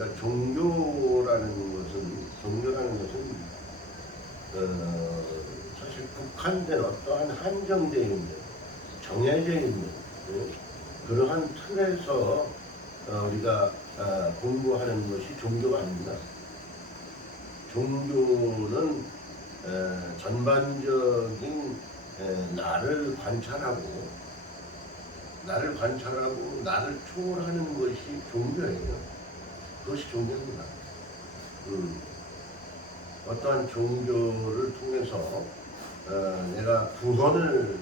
우리가 종교라는 것은 사실 국한된 어떠한 한정되어 있는 정해져 있는 그러한 틀에서 우리가 공부하는 것이 종교가 아닙니다. 종교는 전반적인 나를 관찰하고 나를 초월하는 것이 종교예요. 그것이 종교입니다. 어떠한 종교를 통해서 내가 구원을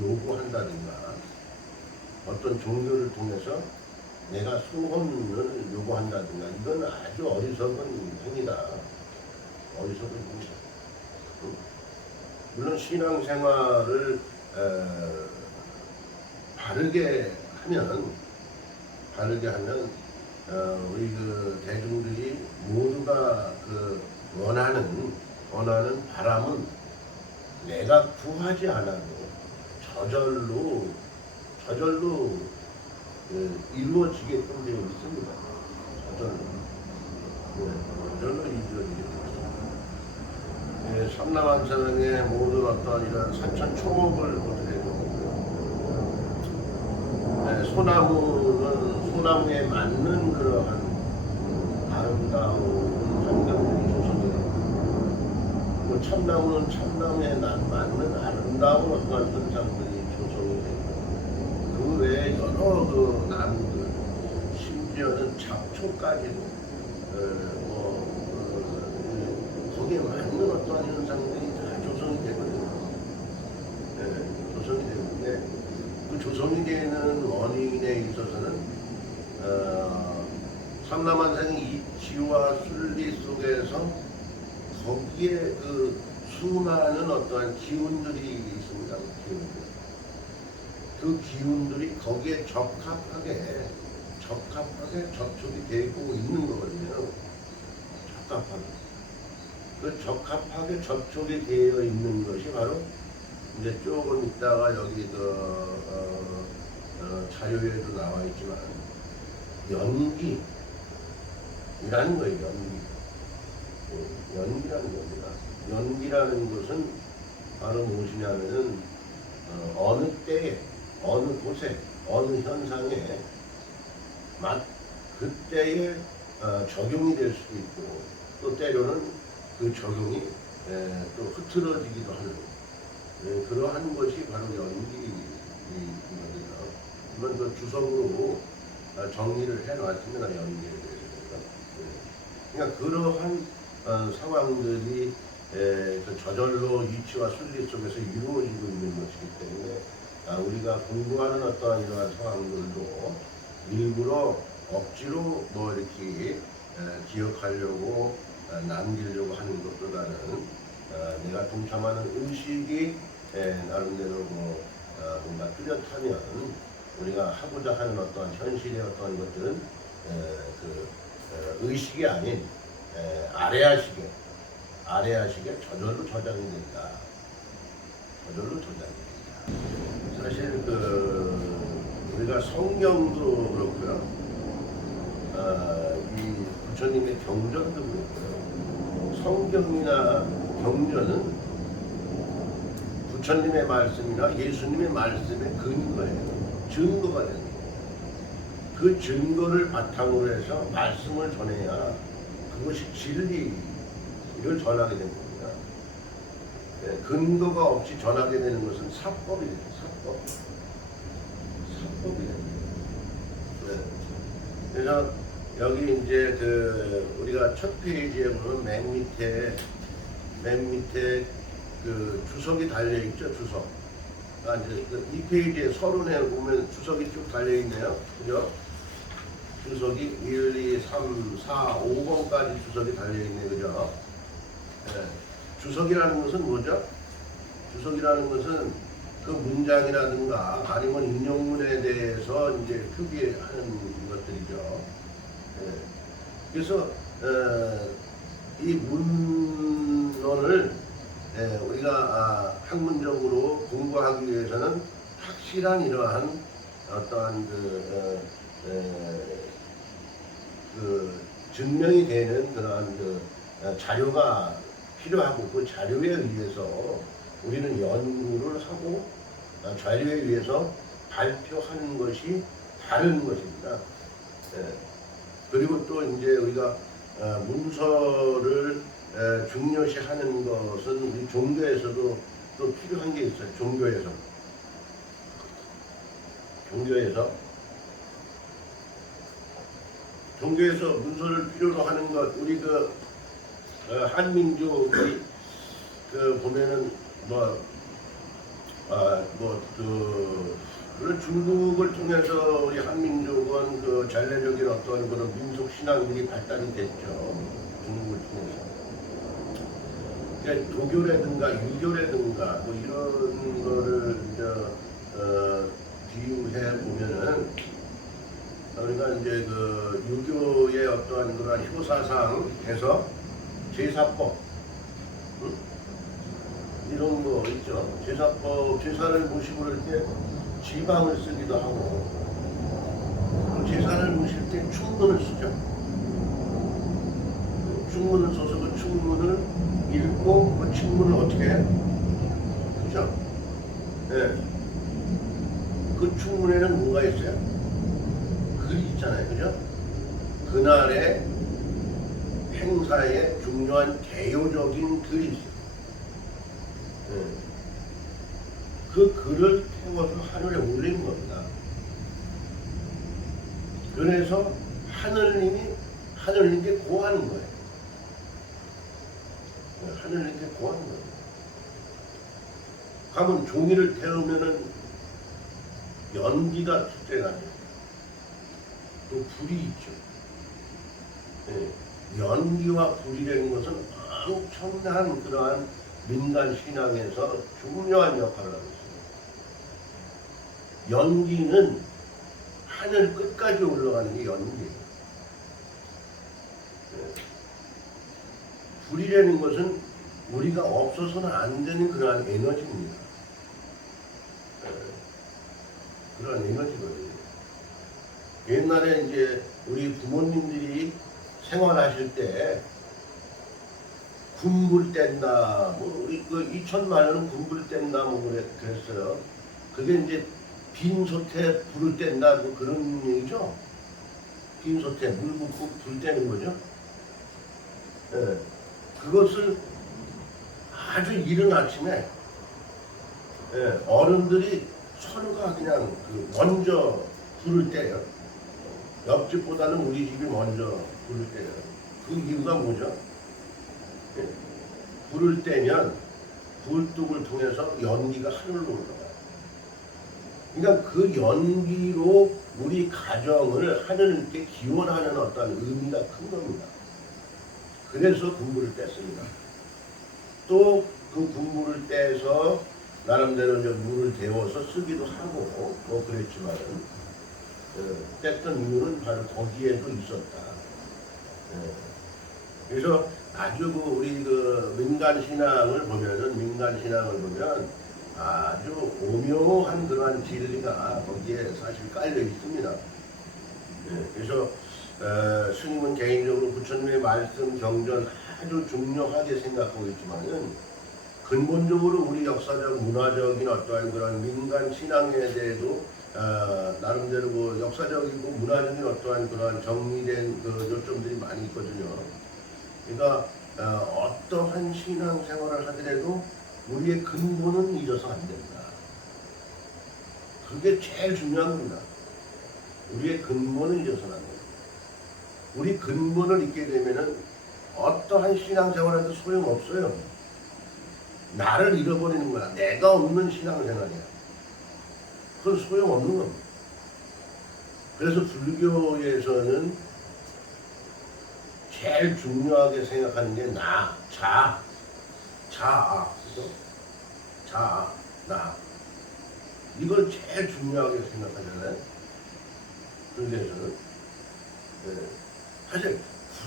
요구한다든가 어떤 종교를 통해서 내가 소원을 요구한다든가 이건 아주 어리석은 행위다. 물론 신앙생활을 바르게 하면 우리 그 대중들이 모두가 그 원하는 바람은 내가 구하지 않아도 저절로 이루어지게끔 되어 있습니다. 저절로 이루어지게 되어 있습니다. 삼라만상의 모든 어떤 이런 사천 초목을 어떻게 소나무에 맞는 그러한 아름다운 환경들이 조성이 되고 참나무는 참나무에 맞는 아름다운 어떤 현상들이 조성이 되고 그 외에 여러 그 나무들 심지어는 잡초까지도 거기에 맞는 어떤 현상들이 다 조성이 되거든요. 조성이 되는데 그 조성이 되는 원인에 있어서는 삼라만상의 이치와 순리 속에서 거기에 그 수많은 어떠한 기운들이 있습니다. 그 기운들이 거기에 적합하게 접촉이 되고 있는 거거든요. 적합하게 접촉이 되어 있는 것이 바로 이제 조금 있다가 여기 자료에도 나와 있지만 연기라는 거예요. 연기라는 겁니다. 연기라는 것은 바로 무엇이냐면은 어느 때에, 어느 곳에, 어느 현상에 그때에 적용이 될 수도 있고 또 때로는 그 적용이 또 흐트러지기도 하는 그러한 것이 바로 연기이거든요. 이건 그 주석으로 정리를 해놨습니다. 연기에 대해서. 그러니까 그러한 상황들이 저절로 이치와 순리 속에서 이루어지고 있는 것이기 때문에 우리가 공부하는 어떠한 이러한 상황들도 일부러 억지로 이렇게 기억하려고 남기려고 하는 것보다는 내가 동참하는 의식이 나름대로 뭔가 뚜렷하면 우리가 하고자 하는 어떤 현실의 어떤 것들은 의식이 아닌 아래아식에 저절로 저장이 된다. 사실 우리가 성경도 그렇고요. 이 부처님의 경전도 그렇고요. 성경이나 경전은 부처님의 말씀이나 예수님의 말씀의 근거예요. 증거가 되는 거예요. 그 증거를 바탕으로 해서 말씀을 전해야 그것이 진리를 전하게 되는 겁니다. 근거가 없이 전하게 되는 것은 사법이 됩니다. 사법이 됩니다. 그래서 여기 이제 우리가 첫 페이지에 보면 맨 밑에 그 주석이 달려 있죠. 주석. 이제 이 페이지에 서론에 보면 주석이 쭉 달려 있네요. 그죠? 주석이 1, 2, 3, 4, 5번까지 주석이 달려 있네. 그죠? 주석이라는 것은 뭐죠? 주석이라는 것은 그 문장이라든가 아니면 인용문에 대해서 이제 표기하는 것들이죠. 그래서 이 문헌을 우리가 학문적으로 공부하기 위해서는 확실한 이러한 어떠한 증명이 되는 그러한 자료가 필요하고 그 자료에 의해서 우리는 연구를 하고 자료에 의해서 발표하는 것이 다른 것입니다. 예. 그리고 또 이제 우리가 문서를 중요시하는 것은 우리 종교에서도 또 필요한 게 있어요. 종교에서 문서를 필요로 하는 것, 우리 한민족이 보면은 그런 중국을 통해서 우리 한민족은 전례적인 어떤 그런 민속 신앙들이 발달이 됐죠. 중국을 통해서. 그러니까 도교라든가 유교라든가 뭐 이런 거를 비유해 보면은 우리가 이제 유교의 어떠한 그런 효사상에서 제사법 이런 거 있죠. 제사를 모시고 그럴 때 지방을 쓰기도 하고 제사를 모실 때 충문을 쓰죠. 충문을 써서 그 충문을 읽고 그 충문을 어떻게 해? 그죠? 네. 그 충문에는 뭐가 있어요? 글이 있잖아요. 그죠? 그날의 행사에 중요한 개요적인 글이 있어요. 네. 그 글을 태워서 하늘에 올리는 겁니다. 그래서 하늘님께 고하는 거예요. 하늘님께 고하는 거예요. 가면 종이를 태우면은 연기가 출제가 돼요. 또 불이 있죠. 네. 연기와 불이라는 것은 엄청난 그러한 민간 신앙에서 중요한 역할을 하고 있습니다. 연기는 하늘 끝까지 올라가는 게 연기예요. 네. 불이라는 것은 우리가 없어서는 안 되는 그러한 에너지입니다. 네. 그러한 에너지거든요. 옛날에 이제 우리 부모님들이 생활하실 때 군불 뗀다, 뭐, 그 2,000만 군불 뗀다, 뭐, 그랬어요. 그게 이제 빈솥에 불을 뗀다, 뭐 그런 얘기죠. 빈솥에 물 붓고 불 떼는 거죠. 예. 그것을 아주 이른 아침에, 예, 어른들이 서로가 그냥 먼저 불을 떼요. 옆집보다는 우리 집이 먼저 불을 떼요. 그 이유가 뭐죠? 예? 불을 떼면 불뚝을 통해서 연기가 하늘로 올라가요. 그러니까 그 연기로 우리 가정을 하늘께 기원하는 어떤 의미가 큰 겁니다. 그래서 군불을 뗐습니다. 또 그 군불을 떼서 나름대로 이제 물을 데워서 쓰기도 하고 뭐 그랬지만 뗐던 이유는 바로 거기에도 있었다. 그래서 아주 우리 민간 신앙을 보면 아주 오묘한 그러한 진리가 거기에 사실 깔려 있습니다. 그래서 스님은 개인적으로 부처님의 말씀 경전 아주 중요하게 생각하고 있지만은 근본적으로 우리 역사적 문화적인 어떠한 그런 민간 신앙에 대해도 나름대로 역사적이고 문화적인 어떠한 그러한 정리된 요점들이 많이 있거든요. 그러니까 어떠한 신앙 생활을 하더라도 우리의 근본은 잊어서 안 된다. 그게 제일 중요한 겁니다. 우리의 근본을 잊어서는 안 된다. 우리 근본을 잊게 되면은 어떠한 신앙 생활에도 소용없어요. 나를 잃어버리는 거야. 내가 없는 신앙 생활이야. 그건 소용없는 겁니다. 그래서 불교에서는 제일 중요하게 생각하는 게 나, 자아, 그죠? 자아, 나. 이걸 제일 중요하게 생각하잖아요. 불교에서는. 네. 사실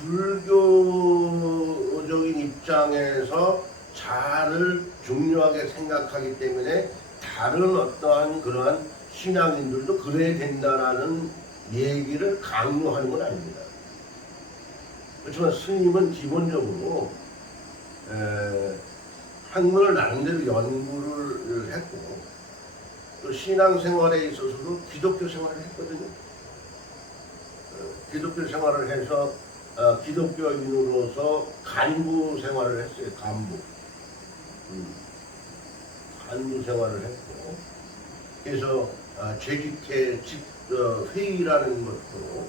불교적인 입장에서 자아를 중요하게 생각하기 때문에 다른 어떠한 그러한 신앙인들도 그래야 된다라는 얘기를 강요하는 건 아닙니다. 그렇지만 스님은 기본적으로 학문을 나름대로 연구를 했고 또 신앙생활에 있어서도 기독교 생활을 했거든요. 기독교 생활을 해서 기독교인으로서 간부 생활을 했어요. 간부 생활을 했고 그래서 재직회 회의라는 것도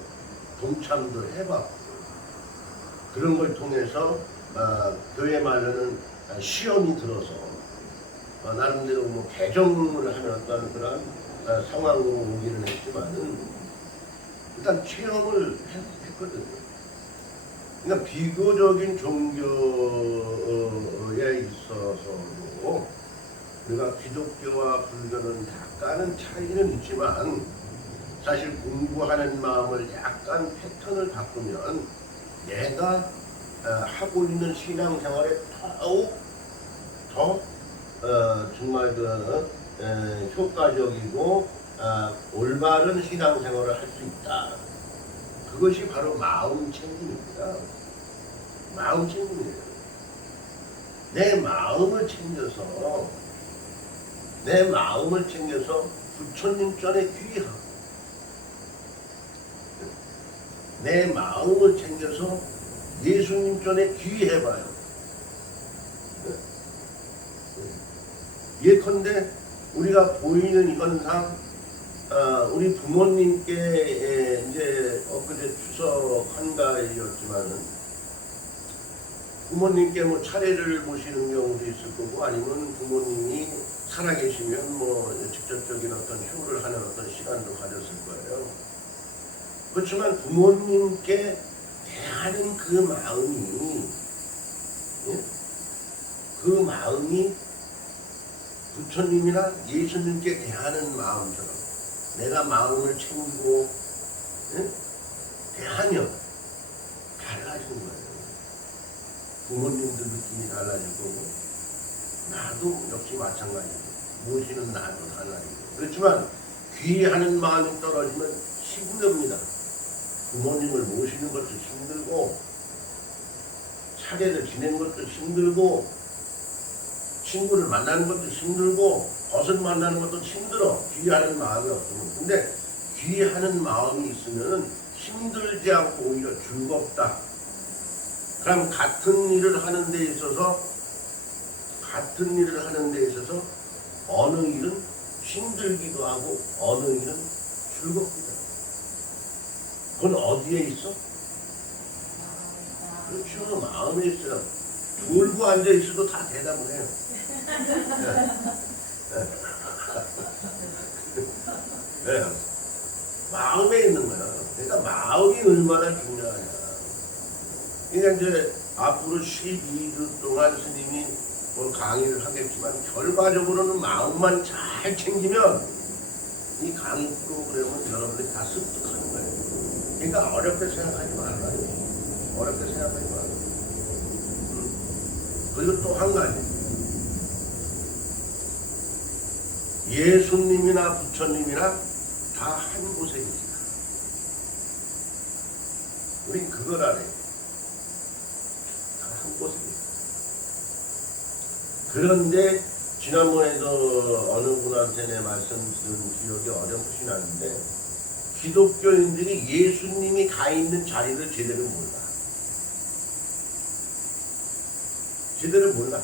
동참도 해봤고 그런 걸 통해서 교회 말로는 시험이 들어서 나름대로 뭐 개정을 하는 어떤 그런 상황으로 오기는 했지만은 일단 체험을 했거든요. 그러니까 비교적인 종교에 있어서도 우리가 기독교와 불교는 약간은 차이는 있지만 사실 공부하는 마음을 약간 패턴을 바꾸면 내가 하고 있는 신앙생활에 더욱 더 정말 효과적이고 올바른 신앙생활을 할 수 있다. 그것이 바로 마음 챙김입니다. 마음 챙김이에요. 내 마음을 챙겨서 부처님 전에 귀의하고 내 마음을 챙겨서 예수님 전에 귀의해봐요. 예컨대 우리가 보이는 현상, 우리 부모님께 이제 엊그제 추석 한가위였지만은 부모님께 뭐 차례를 모시는 경우도 있을 거고 아니면 부모님이 살아계시면 뭐 직접적인 어떤 효를 하는 어떤 시간도 가졌을 거예요. 그렇지만 부모님께 대하는 그 마음이 부처님이나 예수님께 대하는 마음처럼 내가 마음을 챙기고 대하면 달라지는 거예요. 부모님들 느낌이 달라질 거고 나도 역시 마찬가지고 모시는 나도 달라지고 그렇지만 귀의하는 마음이 떨어지면 힘듭니다. 부모님을 모시는 것도 힘들고 차례를 지내는 것도 힘들고 친구를 만나는 것도 힘들고 벗을 만나는 것도 힘들어. 귀의하는 마음이 없으면. 근데 귀의하는 마음이 있으면 힘들지 않고 오히려 즐겁다. 그럼 같은 일을 하는 데 있어서 어느 일은 힘들기도 하고 어느 일은 즐겁기도 하고 그건 어디에 있어? 그렇죠. 마음에 있어요. 졸고 앉아있어도 다 대답을 해요. 네. 마음에 있는 거야. 그러니까 마음이 얼마나 중요하냐. 그러니까 이제 앞으로 12주 동안 스님이 뭐 강의를 하겠지만 결과적으로는 마음만 잘 챙기면 이 강의 프로그램은 여러분들이 다 습득하는 거예요. 그러니까 어렵게 생각하지 말아요. 어렵게 생각하지 말아요. 그리고 또 한 가지. 예수님이나 부처님이나 다 한 곳에 계시다. 우린 그걸 알아요. 다 한 곳에 계시다. 그런데 지난번에도 어느 분한테 내 말씀 들은 기억이 어렴풋이 나는데 기독교인들이 예수님이 가 있는 자리를 제대로 몰라. 제대로 몰라.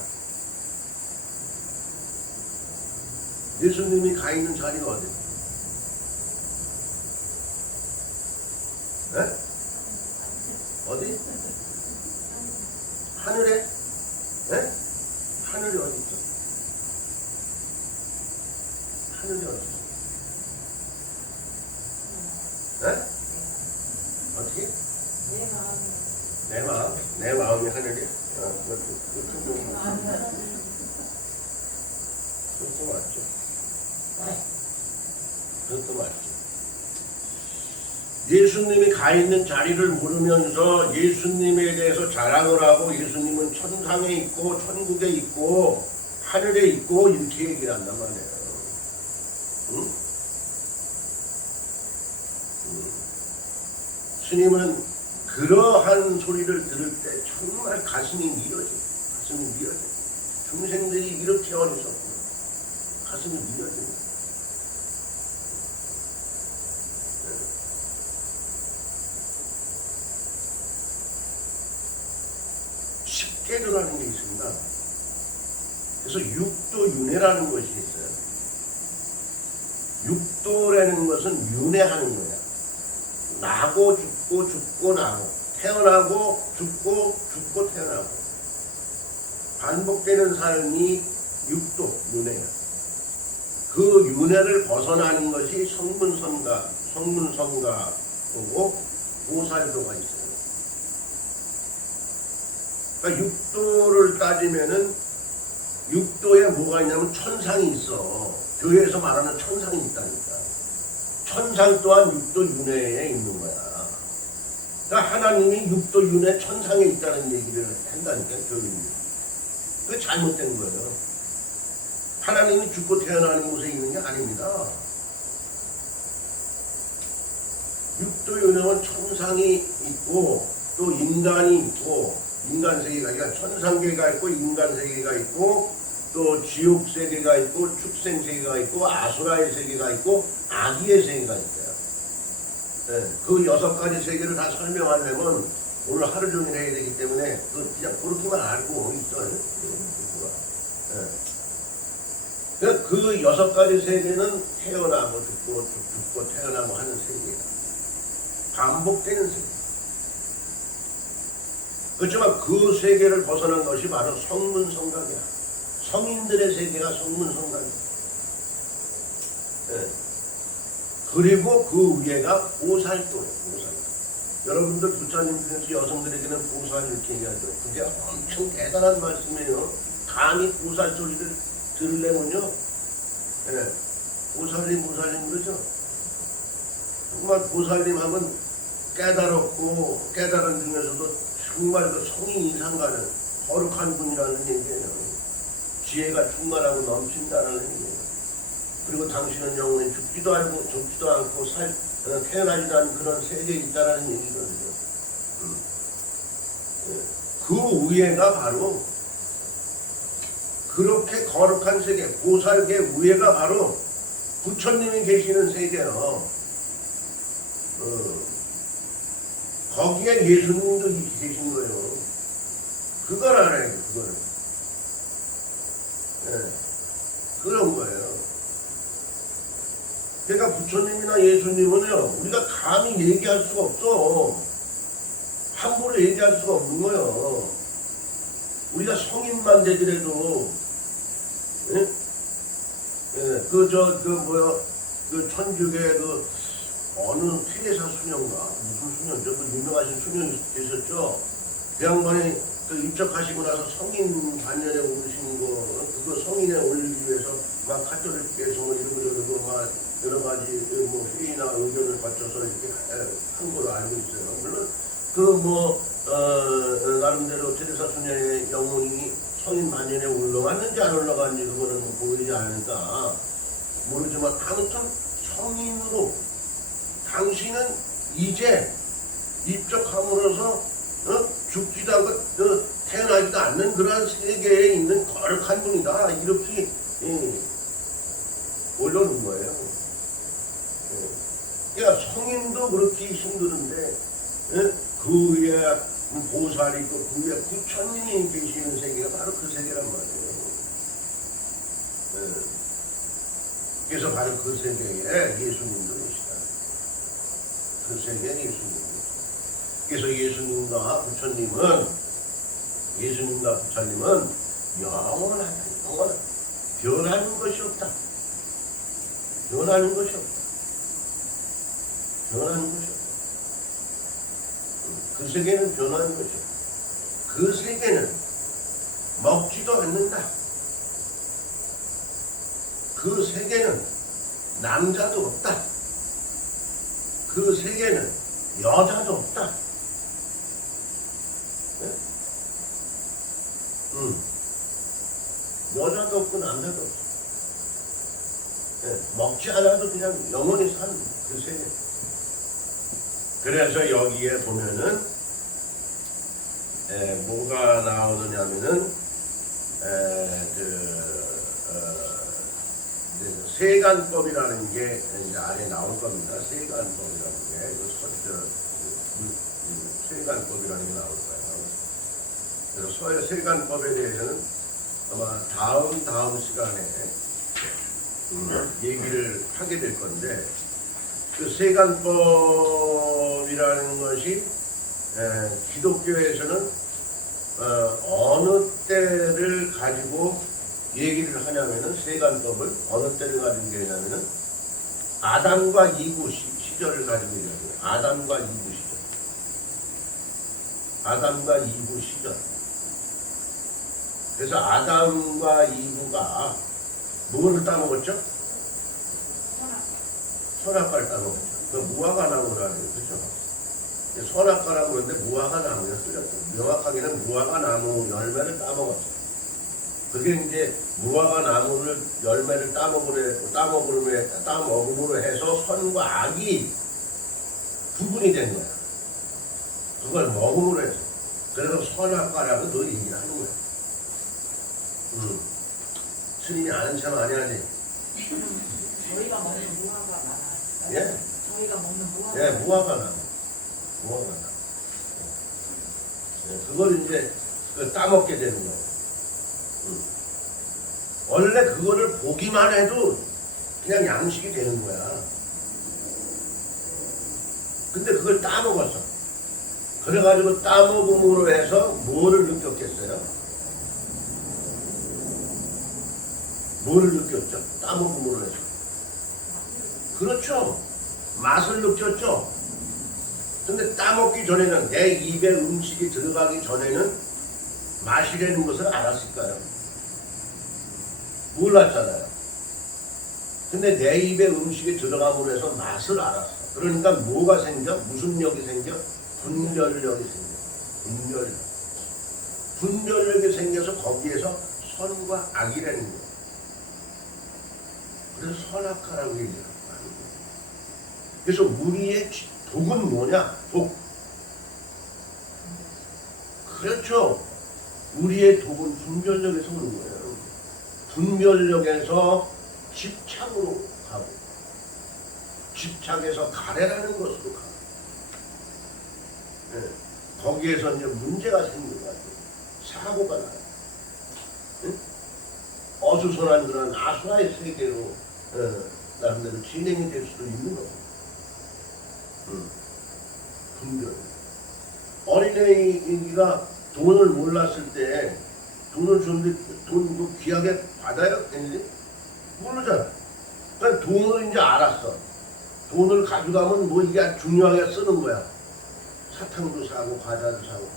예수님이 가 있는 자리가 어디? 네? 어디? 하늘에? 네? 하늘이 어디 있어? 하늘이 어디 있어? 네? 어떻게? 내 마음이 하늘이야? 그것도 맞죠. 그것도 맞죠. 예수님이 가 있는 자리를 모르면서 예수님에 대해서 자랑을 하고 예수님은 천상에 있고 천국에 있고 하늘에 있고 이렇게 얘기를 한단 말이에요. 응? 스님은 그러한 소리를 들을 때 정말 가슴이 미어져. 가슴이 미어져. 중생들이 이렇게 어리석구나. 가슴이 미어집니다. 십계도라는 게 있습니다. 그래서 육도윤회라는 것이 있어요. 육도라는 것은 윤회하는 거야. 나고 죽고 죽고 나고 태어나고 죽고 죽고 태어나고 반복되는 삶이 육도 윤회야. 그 윤회를 벗어나는 것이 성문성가고 보살도가 있어요. 그러니까 육도를 따지면은 육도에 뭐가 있냐면 천상이 있어. 교회에서 말하는 천상이 있다니까. 천상 또한 육도 윤회에 있는 거야. 그러니까 하나님이 육도 윤회 천상에 있다는 얘기를 한다니까, 교인이. 그게 잘못된 거예요. 하나님이 죽고 태어나는 곳에 있는 게 아닙니다. 육도 윤회는 천상이 있고 또 인간이 있고 인간 세계가, 그러니까 천상계가 있고 인간 세계가 있고 또 지옥 세계가 있고 축생 세계가 있고 아수라의 세계가 있고 아기의 세계가 있어요. 네, 그 6가지 세계를 다 설명하려면 오늘 하루 종일 해야 되기 때문에 그냥 그렇게만 알고 있어요. 네. 그 6가지 세계는 태어나고 죽고 태어나고 하는 세계예요. 반복되는 세계. 그렇지만 그 세계를 벗어난 것이 바로 성문성각이야. 성인들의 세계가 성문성각이야. 네. 그리고 그 위에가 보살도예요. 보살도. 여러분들 부처님 중에서 여성들에게는 보살 이렇게 얘기하죠. 그게 엄청 대단한 말씀이에요. 감히 보살 소리를 들으려면요. 네. 보살님 그러죠. 정말 보살님 하면 깨달았고 깨달은 중에서도 정말 그 성인 이상 가는 거룩한 분이라는 얘기예요. 지혜가 충만하고 넘친다는 얘기예요. 그리고 당신은 영원히 죽지도 않고 태어나지도 않은 그런 세계에 있다는 얘기거든요. 그 위에가 바로 그렇게 거룩한 세계, 보살계 위에가 바로 부처님이 계시는 세계예요. 거기에 예수님도 계신 거예요. 그걸 알아야 돼, 그걸. 네. 그런 거예요. 그러니까 부처님이나 예수님은요, 우리가 감히 얘기할 수가 없어. 함부로 얘기할 수가 없는 거예요. 우리가 성인만 되더라도, 예? 예, 그 천주교 어느 테레사 수녀인가 무슨 수녀죠? 그 유명하신 수녀 계셨죠? 그 양반이 입적하시고 나서 성인 반년에 오르신 거, 그거 성인에 올리기 위해서 막 카톨릭에서 이러고 막 여러 가지 회의나 의견을 거쳐서 이렇게 한 걸로 알고 있어요. 물론 나름대로 테레사 수녀의 영혼이 성인 반년에 올라갔는지 안 올라갔는지 그거는 보이지 않으니까 모르지만 아무튼 성인으로 당신은 이제 입적함으로써 죽지도 않고 태어나지도 않는 그러한 세계에 있는 거룩한 분이다. 이렇게 올려놓은 거예요. 그러니까 성인도 그렇게 힘드는데 그 위에 보살이 있고 그 위에 부처님이 계시는 세계가 바로 그 세계란 말이에요. 그래서 바로 그 세계에 예수님도 계시다. 그 세계에 예수님도 계시다. 그래서 예수님과 부처님은 영원하다. 변하는 것이 없다. 변하는 것이 없다. 그 세계는 변하는 것이 없다. 그 세계는 먹지도 않는다. 그 세계는 남자도 없다. 그 세계는 여자도 없다. 네? 여자도 없고 남자도 없어. 네, 먹지 않아도 그냥 영원히 사는 그 세계. 그래서 여기에 보면은 뭐가 나오느냐면은 이제 세간법이라는 게 이제 아래 나올 겁니다. 세간법이라는 게 세간법이라는 게 나올 거예요. 그래서 세간법에 대해서는 아마 다음 시간에 얘기를 하게 될 건데, 그 세간법이라는 것이 기독교에서는 어느 때를 가지고 얘기를 하냐면은, 세간법을 어느 때를 가지고 얘기하냐면은 아담과 이브 시절을 가지고 얘기합니다. 아담과 이브 시절. 아담과 이브 시절. 그래서 아담과 이브가 뭐를 따먹었죠? 선악과를 따먹었죠. 그 무화과 나무라는 거죠. 선악과라고 그러는데 무화과 나무가 쓰였죠. 명확하게는 무화과 나무 열매를 따먹었어요. 그게 이제 무화과 나무를 열매를 따먹음으로 해서 선과 악이 구분이 된 거야. 그걸 먹음으로 해서. 그래서 선악과라고 너 얘기를 하는 거야. 스님이 아는 참 많이 하지. 저희가 먹는 무화과 많아요. 예? 저희가 먹는 무화과. 예, 무화과 나무. 무화과 나무. 예, 그걸 이제 따먹게 되는 거예요. 원래 그거를 보기만 해도 그냥 양식이 되는 거야. 근데 그걸 따먹었어. 그래가지고 따먹음으로 해서 뭐를 느꼈겠어요? 뭐를 느꼈죠? 따먹음으로 해서. 그렇죠. 맛을 느꼈죠. 근데 따먹기 전에는, 내 입에 음식이 들어가기 전에는 맛이라는 것을 알았을까요? 몰랐잖아요. 근데 내 입에 음식이 들어감으로 해서 맛을 알았어. 그러니까 뭐가 생겨? 무슨 력이 생겨? 분별력이 생겨. 분별력. 분별력이 생겨서 거기에서 선과 악이라는 거예요. 그래서 선악과라고 얘기하는 거예요. 그래서 우리의 독은 뭐냐? 독. 그렇죠. 우리의 독은 분별력에서 오는 거예요. 분별력에서 집착으로 가고, 집착에서 가래라는 것으로 가고, 네. 거기에서 이제 문제가 생기는 거 같아요. 사고가 나요. 네? 어수선한 그런 아수라의 세계로 나름대로 진행이 될 수도 있는 거고. 분별. 어린애가 돈을 몰랐을 때 돈을 줬는데 돈 귀하게 받아요? 왠지? 모르잖아. 그러니까 돈을 이제 알았어. 돈을 가져가면 뭐 이게 중요하게 쓰는 거야. 사탕도 사고 과자도 사고.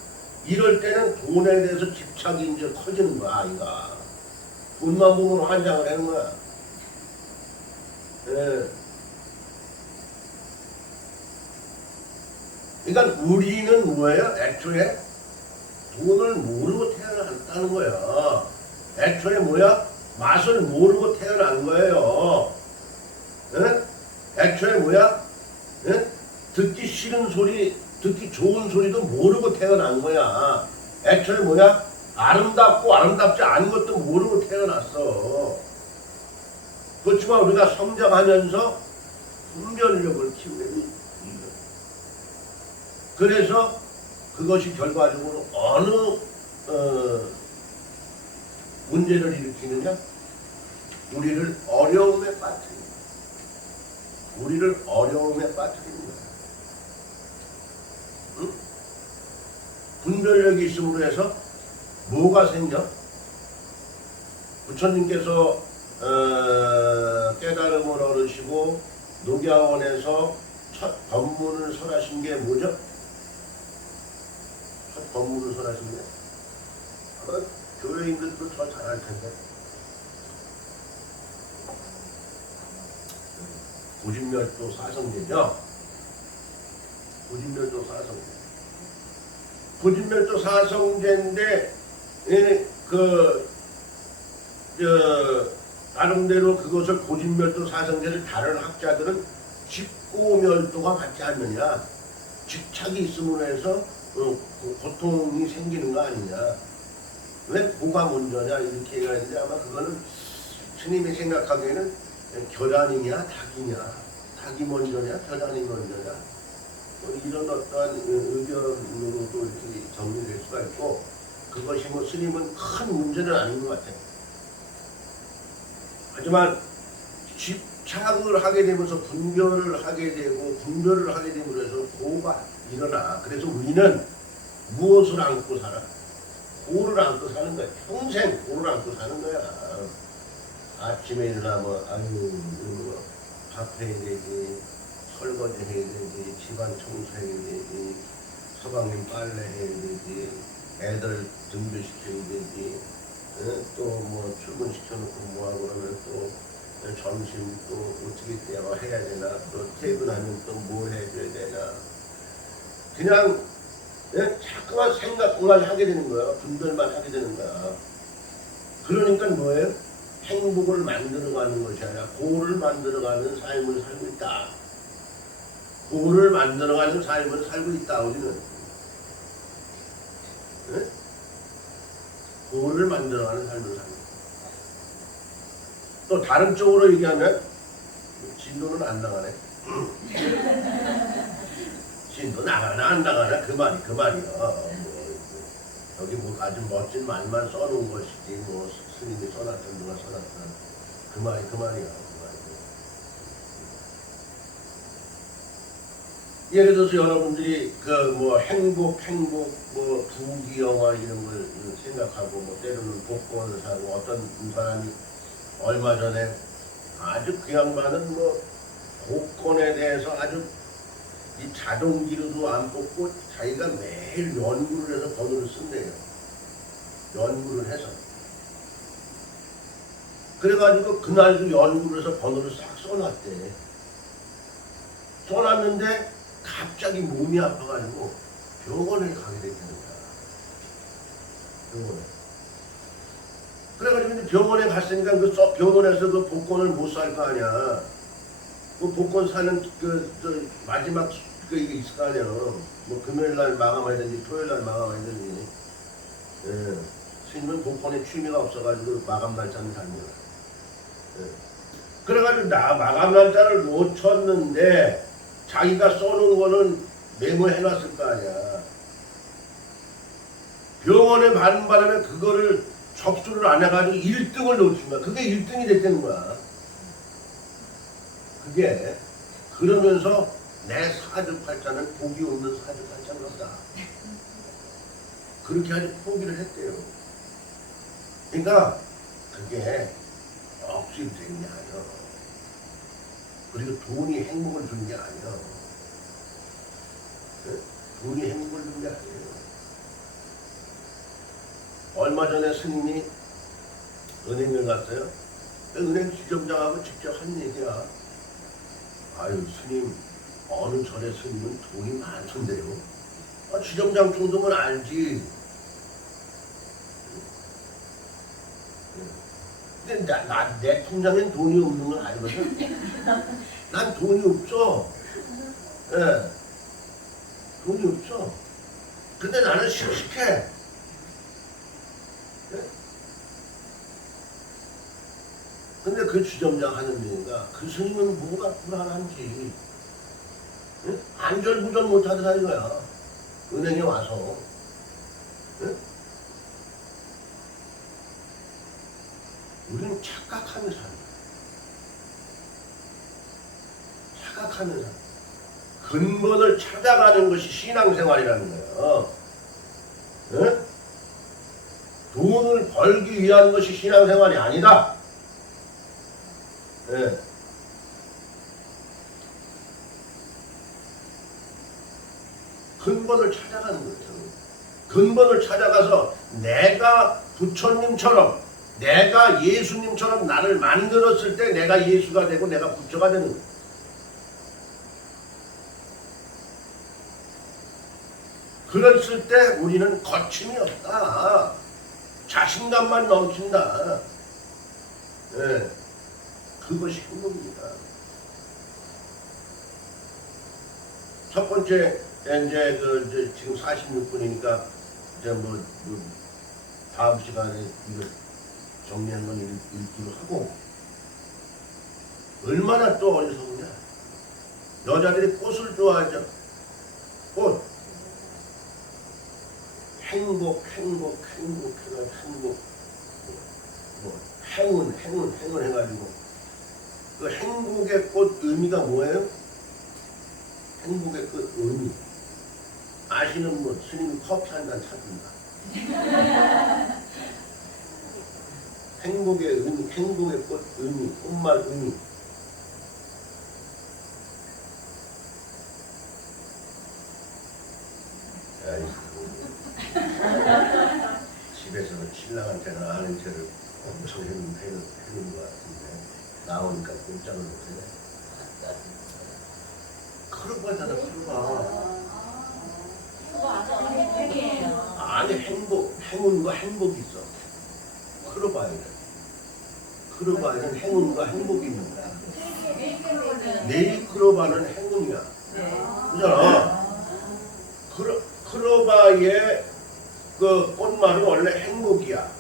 이럴 때는 돈에 대해서 집착이 이제 커지는 거야, 아이가. 돈만 보면 환장을 하는 거야. 예. 그러니까 우리는 뭐예요? 애초에 돈을 모르고 태어났다는 거야. 애초에 뭐야? 맛을 모르고 태어난 거예요. 예? 애초에 뭐야? 예? 듣기 싫은 소리, 듣기 좋은 소리도 모르고 태어난 거야. 애초에 뭐야? 아름답고 아름답지 않은 것도 모르고 태어났어. 그렇지만 우리가 성장하면서 분별력을 키우는. 그래서 그것이 결과적으로 어느 문제를 일으키느냐? 우리를 어려움에 빠뜨리는 거야. 우리를 어려움에 빠뜨리는 거야. 응? 분별력이 있음으로 해서 뭐가 생겨? 부처님께서 깨달음을 얻으시고 녹야원에서 첫 법문을 설하신 게 뭐죠? 첫 법문을 설하신 게 아마 교회인들도 더 잘할 텐데 고진멸도 사성제죠. 고진멸도 사성제. 고진멸도 사성제인데 나름대로 그것을 고진멸도 사성제를 다른 학자들은 직고멸도가 같지 않느냐. 집착이 있음으로 해서 고통이 생기는 거 아니냐. 왜 뭐가 먼저냐 이렇게 얘기가 하는데 아마 그거는 스님이 생각하기에는 결란이냐 닭이냐, 닭이 먼저냐 결란이 먼저냐 뭐 이런 어떠한 의견으로도 이렇게 정리될 수가 있고, 그것이 뭐 스님은 큰 문제는 아닌 것 같아요. 하지만 집착을 하게 되면서 분별을 하게 되고, 분별을 하게 되면서 고가 일어나. 그래서 우리는 무엇을 안고 살아? 고를 안고 사는 거야. 평생 고를 안고 사는 거야. 아침에 일어나면 밥 해야 되지, 설거지 해야 되지, 집안 청소해야 되지, 서방님 빨래 해야 되지, 애들 등교시켜야 되지, 또 뭐 출근시켜놓고 뭐하고 그러면 또 점심 또 어떻게 해야 되나, 또 퇴근하면 또 뭐 해줘야 되나. 그냥 자꾸만 생각만 하게 되는 거야. 분별만 하게 되는 거야. 그러니까 뭐예요? 행복을 만들어가는 것이 아니라 고를 만들어가는 삶을 살고 있다. 고를 만들어가는 삶을 살고 있다. 우리는 고를 만들어가는 삶을 살고 있다. 또 다른 쪽으로 얘기하면 진도는 안 나가네. 진도 나가나 안 나가나 그 말이야. 여기 뭐 아주 멋진 말만 써놓은 것이지 뭐 스님이 써놨던 누가 써놨던 그 말이야. 예를 들어서 여러분들이 그 뭐 행복 뭐 부귀영화 이런 걸 생각하고 뭐 때로는 복권을 사고, 어떤 사람이 얼마 전에 아주 그 양반은 뭐 복권에 대해서 아주 이 자동기로도 안 뽑고 자기가 매일 연구를 해서 번호를 쓴대요. 연구를 해서. 그래가지고 그날도 연구를 해서 번호를 싹 써놨대. 써놨는데 갑자기 몸이 아파가지고 병원에 가게 됐다는 거야. 병원에. 그래가지고 병원에 갔으니까 그 병원에서 그 복권을 못 살 거 아니야. 그 복권 사는 마지막 이게 있을 거 아니야. 뭐 금요일날 마감해야 되는지 토요일날 마감해야 되는지. 스님은 복권에 취미가 없어가지고 마감 날짜는 잘 몰라. 그래가지고 마감 날짜를 놓쳤는데 자기가 써놓은 거는 메모해놨을 거 아니야. 병원에 가는 바람에 그거를 접수를 안 해가지고 1등을 놓친 거야. 그게 1등이 됐다는 거야. 그게 그러면서 내 사주팔자는 복이 없는 사주팔자인가 보다. 그렇게 아주 포기를 했대요. 그러니까 그게 억지로 되는 게 아니야. 그리고 돈이 행복을 주는 게 아니야. 돈이 행복을 주는 게 아니에요. 얼마 전에 스님이 은행을 갔어요. 은행 지점장하고 직접 한 얘기야. 아유 스님, 어느 절에 스님은 돈이 많던데요. 지점장 정도면 알지. 근데 내 통장엔 돈이 없는 건 알거든. 난 돈이 없어. 돈이 없어. 근데 나는 씩씩해. 근데 그 지점장 하는 얘기가, 그 스님은 뭐가 불안한지 안절부절 못하더라 이거야. 은행에 와서. 우리는 착각하며 산다. 착각하며 산다. 근본을 찾아가는 것이 신앙생활이라는 거예요. 돈을 벌기 위한 것이 신앙생활이 아니다. 근본을 찾아가는 거죠. 근본을 찾아가서 내가 부처님처럼, 내가 예수님처럼 나를 만들었을 때 내가 예수가 되고 내가 부처가 되는 거예요. 그랬을 때 우리는 거침이 없다. 자신감만 넘친다. 그것이 행복입니다. 첫 번째 이제 이제 지금 46분이니까 이제 다음 시간에 이거 정리한 건 읽기로 하고 얼마나 또 어리석냐. 여자들이 꽃을 좋아하죠. 꽃. 행복. 행운 해가지고 그 행복의 꽃 의미가 뭐예요? 행복의 꽃 의미. 아시는 분, 스님이 커피 한 잔 사준다. 행복의 의미, 행복의 꽃 의미, 꽃말 의미. 집에서 신랑한테는 아는 채를 엄청 해놓은 것 같은데 나오니까 꼼짝을 못해. 크루바잖아, 크루바. 아니 행운과 행복이 있어. 크루바에는 행운과 행복이 있는 거야. 네이크로바는 행운이야. 그잖아. 크로바의 그 꽃말은 원래 행복이야.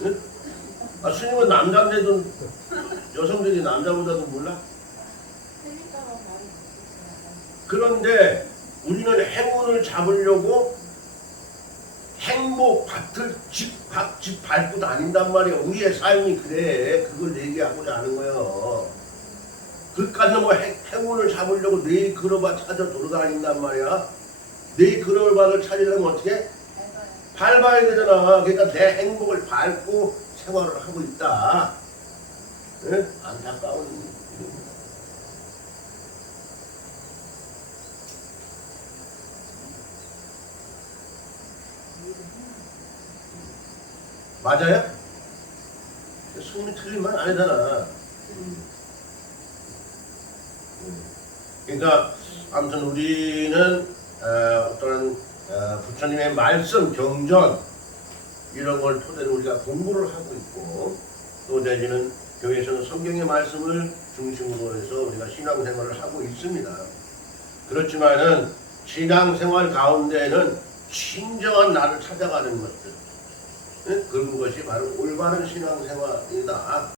응? 아, 스님은 남자인데도 여성들이 남자보다도 몰라? 그런데 우리는 행운을 잡으려고 행복 밭을 집 밟고 다닌단 말이야. 우리의 삶이 그래. 그걸 얘기하고자 하는 거예요. 그깟 놈의 행운을 잡으려고 네이크로바 찾아 돌아다닌단 말이야. 네이크로바를 찾으려면 어떻게? 밟아야 되잖아. 그러니까 내 행복을 밟고 생활을 하고 있다. 네? 안타까운 일입니다. 맞아요? 수능이 틀린 말 아니잖아. 그러니까 아무튼 우리는 어떤 부처님의 말씀, 경전 이런 걸 토대로 우리가 공부를 하고 있고 또 내지는 교회에서는 성경의 말씀을 중심으로 해서 우리가 신앙생활을 하고 있습니다. 그렇지만은 신앙생활 가운데에는 진정한 나를 찾아가는 것들, 그런 것이 바로 올바른 신앙생활이다.